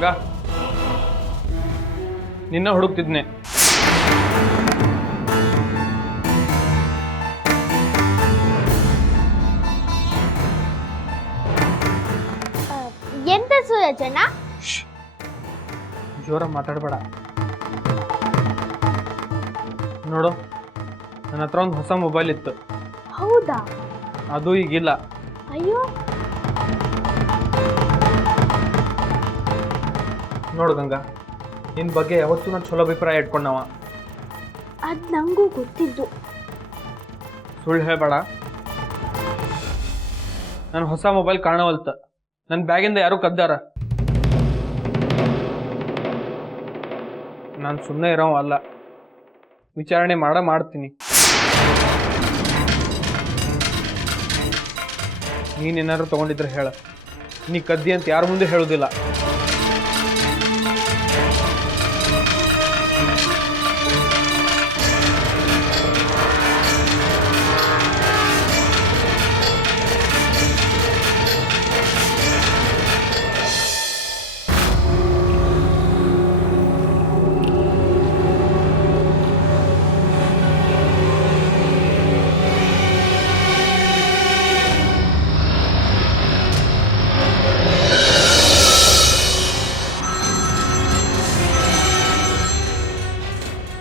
ಗಂಗಾ, ನಿನ್ನ ಹುಡುಕ್ತಿದ್ನೆ. ಎಂತ ಸೂರಜಣ್ಣ? ಜೋರ ಮಾತಾಡಬೇಡ. ನೋಡು, ನನ್ನ ಹತ್ರ ಒಂದು ಹೊಸ ಮೊಬೈಲ್ ಇತ್ತು. ಹೌದಾ? ಅದು ಈಗಿಲ್ಲ. ಅಯ್ಯೋ, ನೋಡು ಗಂಗಾ, ನಿನ್ನ ಬಗ್ಗೆ ಯಾವತ್ತೂ ನಾನು ಚಲೋ ಅಭಿಪ್ರಾಯ ಇಟ್ಕೊಂಡವ. ಅದ್ ನಂಗೂ ಗೊತ್ತಿದ್ದು. ಸುಳ್ಳು ಹೇಳಬೇಡ. ನನ್ನ ಹೊಸ ಮೊಬೈಲ್ ಕಾಣವಲ್ತ. ನನ್ನ ಬ್ಯಾಗಿಂದ ಯಾರು ಕದ್ದಾರ. ನಾನು ಸುಮ್ಮನೆ ಇರೋ ಅಲ್ಲ, ವಿಚಾರಣೆ ಮಾಡ್ತೀನಿ. ನೀನೇನಾದ್ರು ತಗೊಂಡಿದ್ರೆ ಹೇಳ. ನೀ ಕದ್ದಿ ಅಂತ ಯಾರ ಮುಂದೆ ಹೇಳೋದಿಲ್ಲ.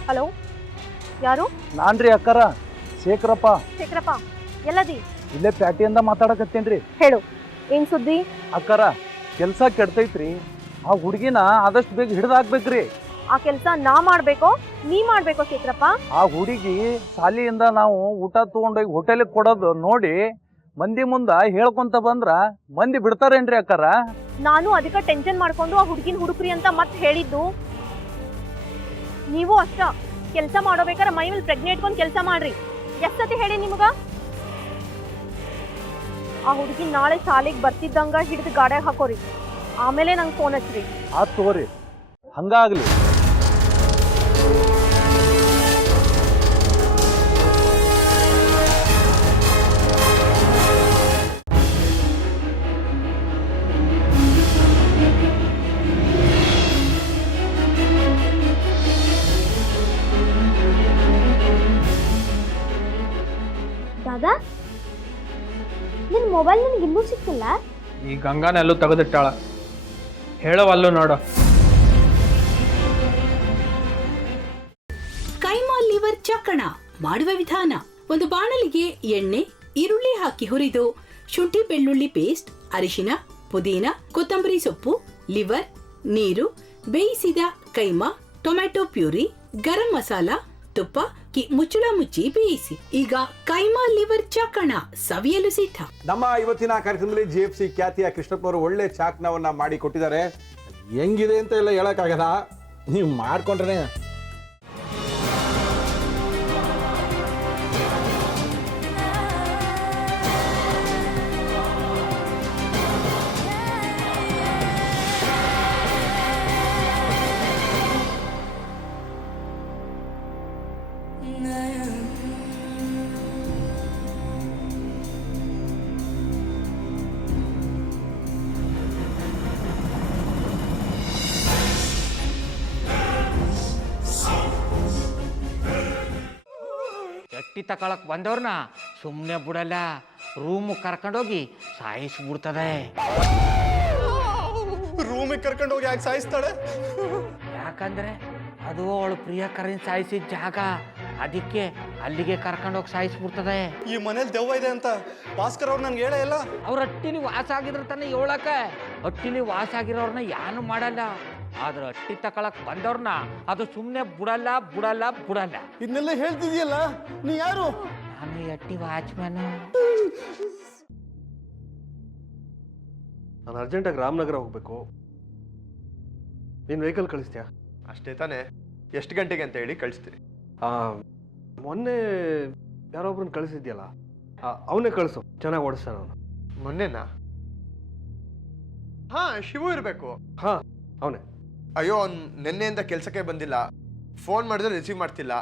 ಹಲೋ, ಯಾರು? ನಾನ್ರಿ ಅಕ್ಕರ, ಶೇಖರಪ್ಪ. ಶೇಖರಪ್ಪ, ಎಲ್ಲದಿ? ಇಲ್ಲೇ ಪ್ಯಾಟಿಯಿಂದ ಮಾತಾಡಕತ್ತೇನ್ರಿ. ಹೇಳು, ಏನ್ ಸುದ್ದಿ? ಅಕ್ಕರ, ಕೆಲಸ ಕೆಡ್ತೈತ್ರಿ. ಆ ಹುಡುಗಿನ ಆದಷ್ಟು ಬೇಗ ಹಿಡ್ದಾಕ್ಬೇಕ್ರಿ. ಆ ಕೆಲಸ ನಾ ಮಾಡ್ಬೇಕೋ ನೀ ಮಾಡ್ಬೇಕೋ ಶೇಖರಪ್ಪ? ಆ ಹುಡುಗಿ ಶಾಲೆಯಿಂದ ನಾವು ಊಟ ತಗೊಂಡೋಗಿ ಹೋಟೆಲಿಗೆ ಕೊಡೋದು ನೋಡಿ ಮಂದಿ ಮುಂದ ಹೇಳ್ಕೊಂತ ಬಂದ್ರ ಮಂದಿ ಬಿಡ್ತಾರೇನ್ರಿ ಅಕ್ಕರ? ನಾನು ಅದಕ್ಕೆ ಟೆನ್ಷನ್ ಮಾಡ್ಕೊಂಡು ಆ ಹುಡುಗಿನ ಹುಡುಕ್ರಿ ಅಂತ ಮತ್ತೆ ಹೇಳಿದ್ದು. ನೀವು ಅಷ್ಟ ಕೆಲಸ ಮಾಡೋಬೇಕಾದ್ರೆ ಮೈ ಮೇಲೆ ಪ್ರಜ್ಞೆ ಇಟ್ಕೊಂಡು ಕೆಲಸ ಮಾಡ್ರಿ. ಎಷ್ಟತಿ ಹೇಳಿ ನಿಮಗ? ಆ ಹುಡುಗಿ ನಾಳೆ ಶಾಲೆಗೆ ಬರ್ತಿದ್ದಂಗ ಹಿಡಿದು ಗಾಡ್ಯಾಗ ಹಾಕೋರಿ. ಆಮೇಲೆ ನಂಗೆ ಫೋನ್ ಹಚ್ಚ್ರಿ. ಆತ್ ತಗೋರಿ, ಹಂಗಾಗ್ಲಿ. ದಾದಾ, ನಿನ್ ಮೊಬೈಲ್ ನಿನ್ಗೆ ಇನ್ನೂ ಸಿಕ್ಕಿಲ್ಲ? ಈ ಗಂಗಾನೆಲ್ಲೂ ತೆಗೆದಿಟ್ಟಾಳ. ಹೇಳವಲ್ಲು ನೋಡು. ಕೈಮಾ ಲಿವರ್ ಚಕ್ಕಣ ಮಾಡುವ ವಿಧಾನ: ಒಂದು ಬಾಣಲಿಗೆ ಎಣ್ಣೆ, ಈರುಳ್ಳಿ ಹಾಕಿ ಹುರಿದು ಶುಂಠಿ ಬೆಳ್ಳುಳ್ಳಿ ಪೇಸ್ಟ್, ಅರಿಶಿನ, ಪುದೀನ, ಕೊತ್ತಂಬರಿ ಸೊಪ್ಪು, ಲಿವರ್, ನೀರು, ಬೇಯಿಸಿದ ಕೈಮಾ, ಟೊಮ್ಯಾಟೊ ಪ್ಯೂರಿ, ಗರಂ ಮಸಾಲ, ತುಪ್ಪ ಮುಚ್ಚಳ ಮುಚ್ಚಿ ಬೇಯಿಸಿ. ಈಗ ಕೈಮಾ ಲಿವರ್ ಚಾಕಣ ಸವಿಯಲು ಸಿದ್ಧ. ನಮ್ಮ ಇವತ್ತಿನ ಕಾರ್ಯಕ್ರಮದಲ್ಲಿ GFC ಖ್ಯಾತಿಯ ಕೃಷ್ಣಪ್ಪನವರು ಒಳ್ಳೆ ಚಾಕ್ನವನ್ನ ಮಾಡಿ ಕೊಟ್ಟಿದ್ದಾರೆ. ಹೆಂಗಿದೆ ಅಂತ ಎಲ್ಲ ಹೇಳಕ್ಕಾಗಲ್ಲ, ನೀವು ಮಾಡ್ಕೊಂಡ್ರೆ. ಎಟ್ಟಿ ತಕೊಳಕ್ ಬಂದವ್ರನ್ನ ಸುಮ್ಮನೆ ಬಿಡಲ್ಲ, ರೂಮ್ ಕರ್ಕೊಂಡೋಗಿ ಸಾಯಿಸ್ಬಿಡ್ತದೆ. ರೂಮಿಗೆ ಕರ್ಕೊಂಡೋಗಿ ಯಾಕೆ ಸಾಯಿಸ್ತಾಳೆ? ಯಾಕಂದ್ರೆ ಅದು ಅವಳು ಪ್ರಿಯಕರನ್ ಸಾಯಿಸಿದ ಜಾಗ, ಅದಕ್ಕೆ ಅಲ್ಲಿಗೆ ಕರ್ಕೊಂಡೋಗಿ ಸಾಯಿಸ್ಬಿಡ್ತದೆ. ಈ ಮನೇಲಿ ದೆವ್ವ ಇದೆ ಅಂತ ಭಾಸ್ಕರ್ ಅವ್ರು ನನ್ಗೆ ಹೇಳೇ ಇಲ್ಲ. ಅವ್ರ ಹಟ್ಟಿಲಿ ವಾಸ ಆಗಿದ್ರ ತಾನೆ ಹೇಳಕ. ಹಟ್ಟಿಲಿ ವಾಸ ಆಗಿರೋರ್ನ ಏನು ಮಾಡಲ್ಲ, ಆದ್ರೆ ಹಟ್ಟಿ ತಕೊಳಕ್ ಬಂದವ್ರನ್ನ ಅದು ಸುಮ್ಮನೆ ಬಿಡಲ್ಲ ಬಿಡಲ್ಲ ಬಿಡಲ್ಲ. ಇದನ್ನೆಲ್ಲ ಹೇಳ್ತಿದ್ಯಲ್ಲ, ನೀ ಯಾರು? ನಾನು ಹಟ್ಟಿ ವಾಚ್ಮ್ಯಾನು. ನಾನು ಅರ್ಜೆಂಟಾಗಿ ರಾಮನಗರ ಹೋಗ್ಬೇಕು. ನೀನು ವೆಹಿಕಲ್ ಕಳಿಸ್ತೀಯಾ? ಅಷ್ಟೇ ತಾನೆ, ಎಷ್ಟು ಗಂಟೆಗೆ ಅಂತ ಹೇಳಿ ಕಳಿಸ್ತೀನಿ. ಮೊನ್ನೆ ಯಾರೊಬ್ರನ್ನ ಕಳಿಸಿದ್ಯಲ್ಲ, ಅವನೇ ಕಳಿಸು, ಚೆನ್ನಾಗಿ ಓಡಿಸ್ತಾನ ಅವನು. ಮೊನ್ನೆನಾ? ಹಾ, ಶಿವು ಇರಬೇಕು. ಹಾ, ಅವನೇ. ಅಯ್ಯೋ, ಅವ್ನು ನಿನ್ನೆಯಿಂದ ಕೆಲಸಕ್ಕೆ ಬಂದಿಲ್ಲ. ಫೋನ್ ಮಾಡಿದ್ರೆ ರಿಸೀವ್ ಮಾಡ್ತಿಲ್ಲ.